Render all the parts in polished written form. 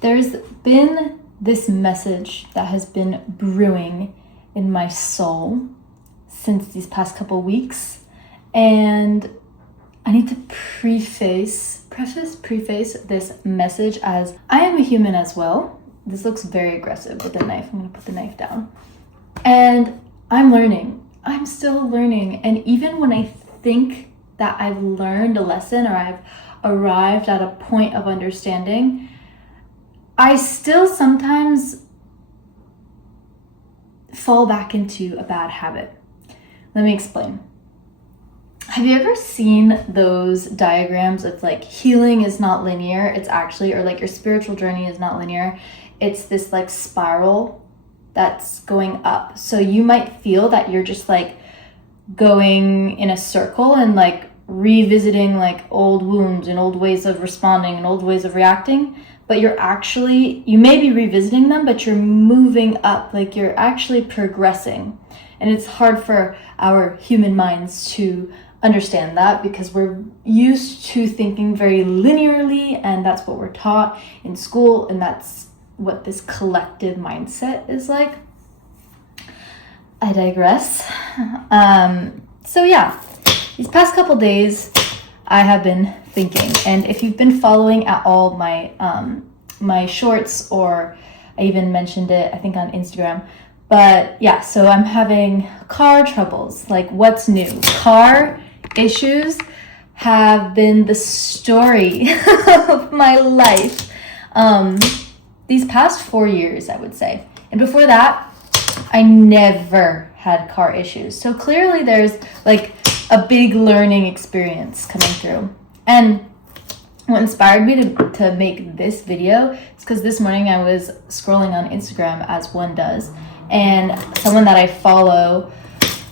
There's been this message that has been brewing in my soul since these past couple weeks, and I need to preface this message as I am a human as well. This looks very aggressive with the knife. I'm gonna put the knife down. And I'm learning. I'm still learning. And even when I think that I've learned a lesson or I've arrived at a point of understanding, I still sometimes fall back into a bad habit. Let me explain. Have you ever seen those diagrams of like healing is not linear? It's actually, or like your spiritual journey is not linear. It's this like spiral that's going up. So you might feel that you're just like going in a circle and like revisiting like old wounds and old ways of responding and old ways of reacting. But you may be revisiting them, but you're moving up, like you're actually progressing. And it's hard for our human minds to understand that because we're used to thinking very linearly, and that's what we're taught in school, and that's what this collective mindset is like. I digress. So yeah, these past couple days I have been thinking, and if you've been following at all my shorts, or I even mentioned it I think on Instagram, but yeah, so I'm having car troubles. Like, what's new? Car issues have been the story of my life these past 4 years, I would say. And before that, I never had car issues. So clearly there's like a big learning experience coming through. And what inspired me to make this video is because this morning I was scrolling on Instagram, as one does, and someone that I follow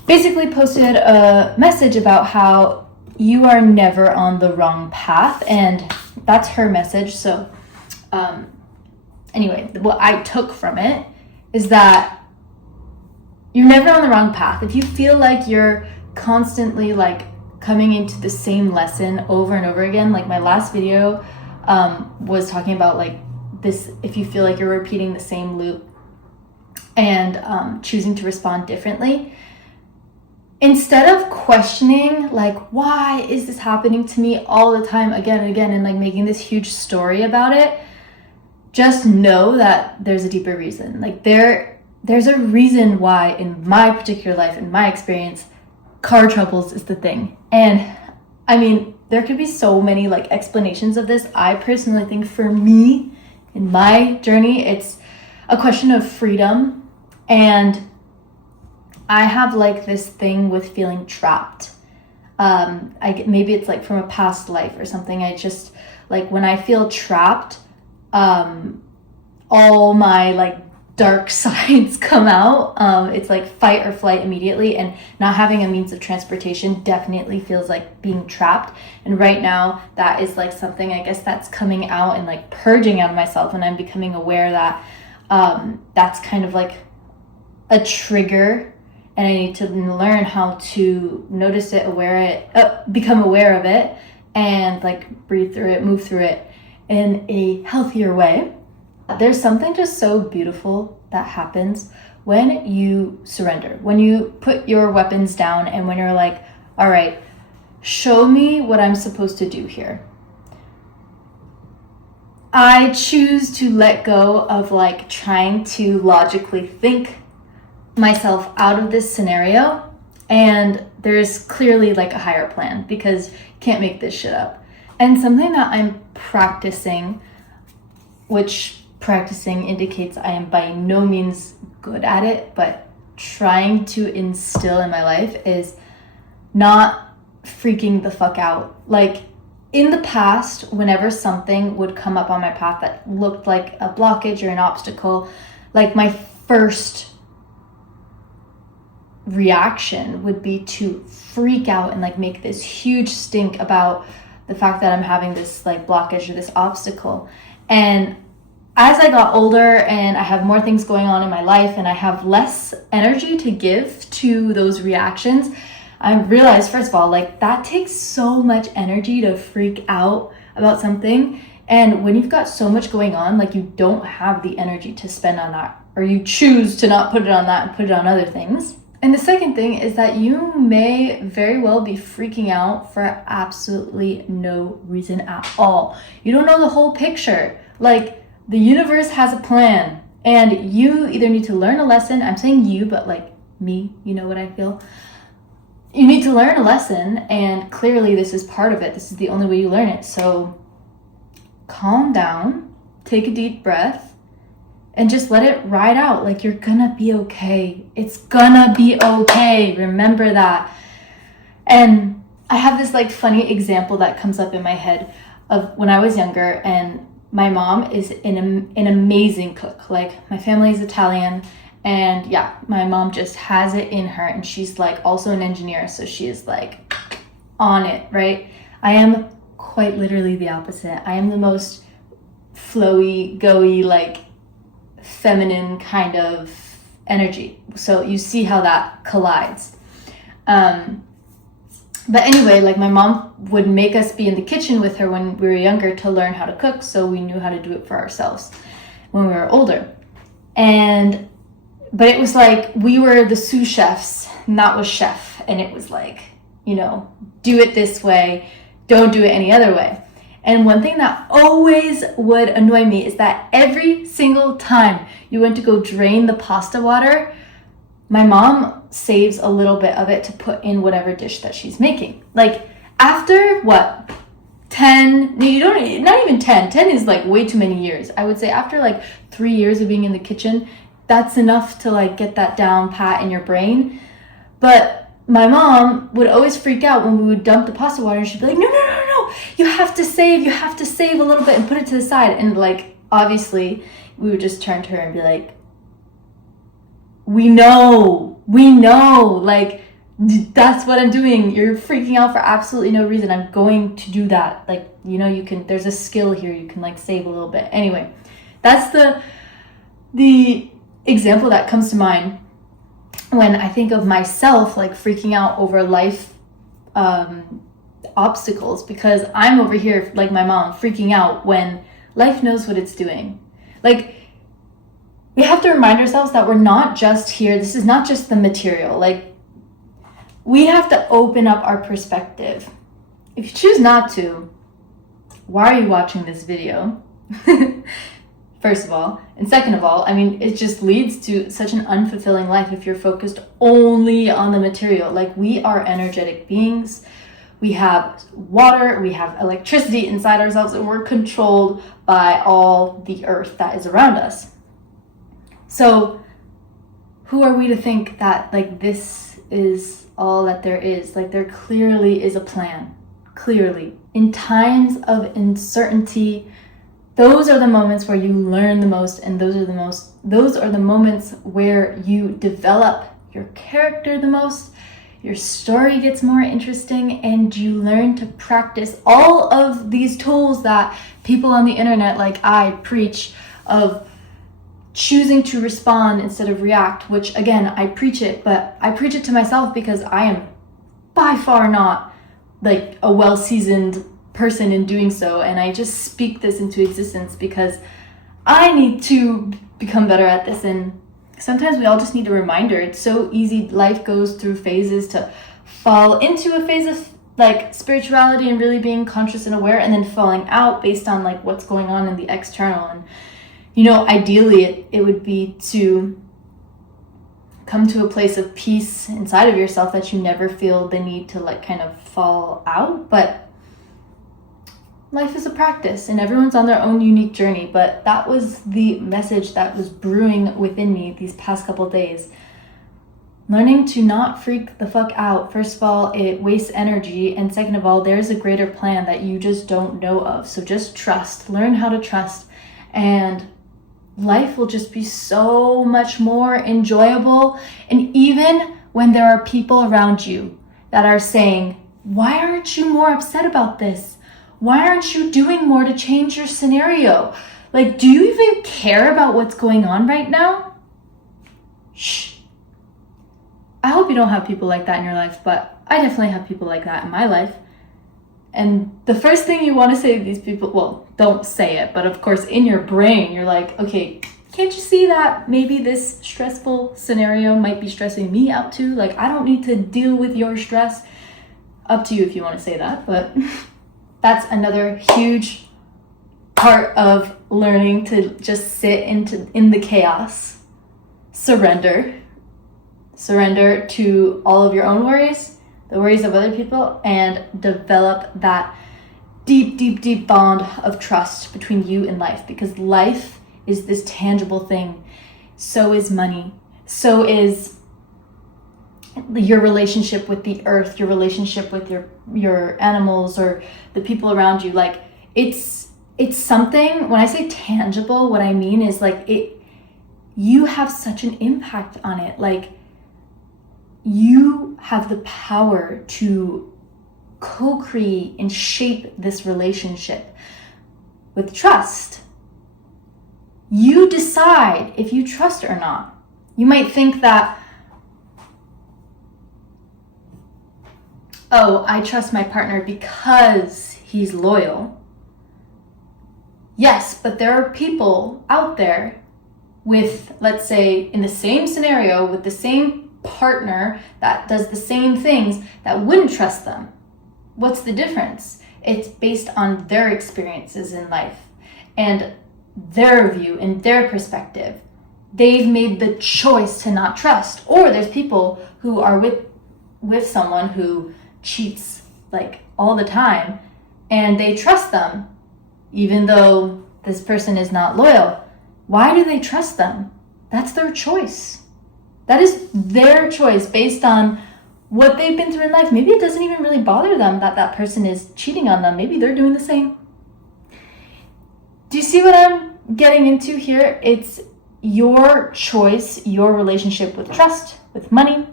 basically posted a message about how you are never on the wrong path, and that's her message. So anyway, what I took from it is that you're never on the wrong path. If you feel like you're constantly like coming into the same lesson over and over again, like my last video was talking about like this, if you feel like you're repeating the same loop and choosing to respond differently, instead of questioning like, why is this happening to me all the time again and again, and like making this huge story about it, just know that there's a deeper reason. Like there's a reason why in my particular life, in my experience, car troubles is the thing. And I mean, there could be so many like explanations of this. I personally think for me, in my journey, it's a question of freedom. And I have like this thing with feeling trapped. Maybe it's like from a past life or something. I just like when I feel trapped, all my like dark sides come out. It's like fight or flight immediately, and not having a means of transportation definitely feels like being trapped. And right now that is like something, I guess, that's coming out and like purging out of myself, and I'm becoming aware that that's kind of like a trigger, and I need to learn how to notice it, become aware of it, and like breathe through it, move through it in a healthier way. There's something just so beautiful that happens when you surrender, when you put your weapons down, and when you're like, all right, show me what I'm supposed to do here. I choose to let go of like trying to logically think myself out of this scenario, and there's clearly like a higher plan, because you can't make this shit up. And something that I'm practicing, which practicing indicates I am by no means good at it, but trying to instill in my life, is not freaking the fuck out. Like in the past, whenever something would come up on my path that looked like a blockage or an obstacle, like my first reaction would be to freak out and like make this huge stink about the fact that I'm having this like blockage or this obstacle. And as I got older and I have more things going on in my life and I have less energy to give to those reactions, I realized, first of all, like that takes so much energy to freak out about something. And when you've got so much going on, like you don't have the energy to spend on that, or you choose to not put it on that and put it on other things. And the second thing is that you may very well be freaking out for absolutely no reason at all. You don't know the whole picture. Like, the universe has a plan, and you either need to learn a lesson. I'm saying you, but like me, you know what I feel. You need to learn a lesson, and clearly this is part of it. This is the only way you learn it. So calm down, take a deep breath, and just let it ride out. Like, you're gonna be okay. It's gonna be okay. Remember that. And I have this like funny example that comes up in my head of when I was younger, and my mom is an amazing cook. Like, my family is Italian, and yeah, my mom just has it in her, and she's like also an engineer, so she is like on it, right? I am quite literally the opposite. I am the most flowy, go-y, like feminine kind of energy. So you see how that collides. But anyway, like, my mom would make us be in the kitchen with her when we were younger to learn how to cook, so we knew how to do it for ourselves when we were older. But it was like we were the sous chefs, and that was chef. And it was like, you know, do it this way, don't do it any other way. And one thing that always would annoy me is that every single time you went to go drain the pasta water, my mom saves a little bit of it to put in whatever dish that she's making. Like, after what? 10, no, you don't, not even 10. 10 is like way too many years. I would say after like 3 years of being in the kitchen, that's enough to like get that down pat in your brain. But my mom would always freak out when we would dump the pasta water, and she'd be like, no, you have to save a little bit and put it to the side. And like, obviously we would just turn to her and be like, we know, like, that's what I'm doing. You're freaking out for absolutely no reason. I'm going to do that. Like, you know, you can, there's a skill here. You can like save a little bit. Anyway, that's the example that comes to mind when I think of myself like freaking out over life obstacles, because I'm over here like my mom freaking out when life knows what it's doing. Like, we have to remind ourselves that we're not just here. This is not just the material. Like, we have to open up our perspective. If you choose not to, why are you watching this video? First of all. And second of all, I mean, it just leads to such an unfulfilling life if you're focused only on the material. Like, we are energetic beings. We have water, we have electricity inside ourselves, and we're controlled by all the earth that is around us. So who are we to think that like this is all that there is? Like, there clearly is a plan. Clearly. In times of uncertainty, those are the moments where you learn the most, and those are the moments where you develop your character the most, your story gets more interesting, and you learn to practice all of these tools that people on the internet like I preach, of choosing to respond instead of react, which again, I preach it, but I preach it to myself because I am by far not like a well-seasoned person in doing so, and I just speak this into existence because I need to become better at this. And sometimes we all just need a reminder. It's so easy. Life goes through phases to fall into a phase of like spirituality and really being conscious and aware, and then falling out based on like what's going on in the external. And you know, ideally it would be to come to a place of peace inside of yourself that you never feel the need to like kind of fall out. But life is a practice, and everyone's on their own unique journey. But that was the message that was brewing within me these past couple of days. Learning to not freak the fuck out. First of all, it wastes energy. And second of all, there's a greater plan that you just don't know of. So just trust. Learn how to trust. And life will just be so much more enjoyable. And even when there are people around you that are saying, why aren't you more upset about this? Why aren't you doing more to change your scenario? Like, do you even care about what's going on right now? Shh. I hope you don't have people like that in your life, but I definitely have people like that in my life. And the first thing you want to say to these people, well, don't say it, but of course in your brain, you're like, okay, can't you see that maybe this stressful scenario might be stressing me out too? Like, I don't need to deal with your stress. Up to you if you want to say that, but that's another huge part of learning to just sit in the chaos. Surrender to all of your own worries, the worries of other people, and develop that deep bond of trust between you and life, because life is this tangible thing. So is money. So is your relationship with the earth, your relationship with your animals or the people around you. Like, it's something. When I say tangible, what I mean is like you have such an impact on it. Like, you have the power to co-create and shape this relationship with trust. You decide if you trust or not. You might think that, oh, I trust my partner because he's loyal. Yes, but there are people out there with, let's say, in the same scenario, with the same partner that does the same things, that wouldn't trust them. What's the difference? It's based on their experiences in life and their view and their perspective. They've made the choice to not trust. Or there's people who are with someone who cheats like all the time, and they trust them even though this person is not loyal. Why do they trust them? That's their choice. That is their choice based on what they've been through in life. Maybe it doesn't even really bother them that that person is cheating on them. Maybe they're doing the same. Do you see what I'm getting into here? It's your choice, your relationship with trust, with money,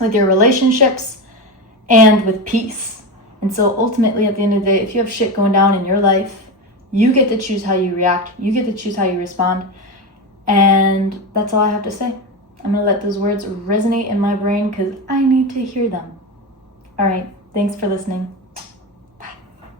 with your relationships, and with peace. And so ultimately, at the end of the day, if you have shit going down in your life, you get to choose how you react. You get to choose how you respond. And that's all I have to say. I'm going to let those words resonate in my brain because I need to hear them. All right. Thanks for listening.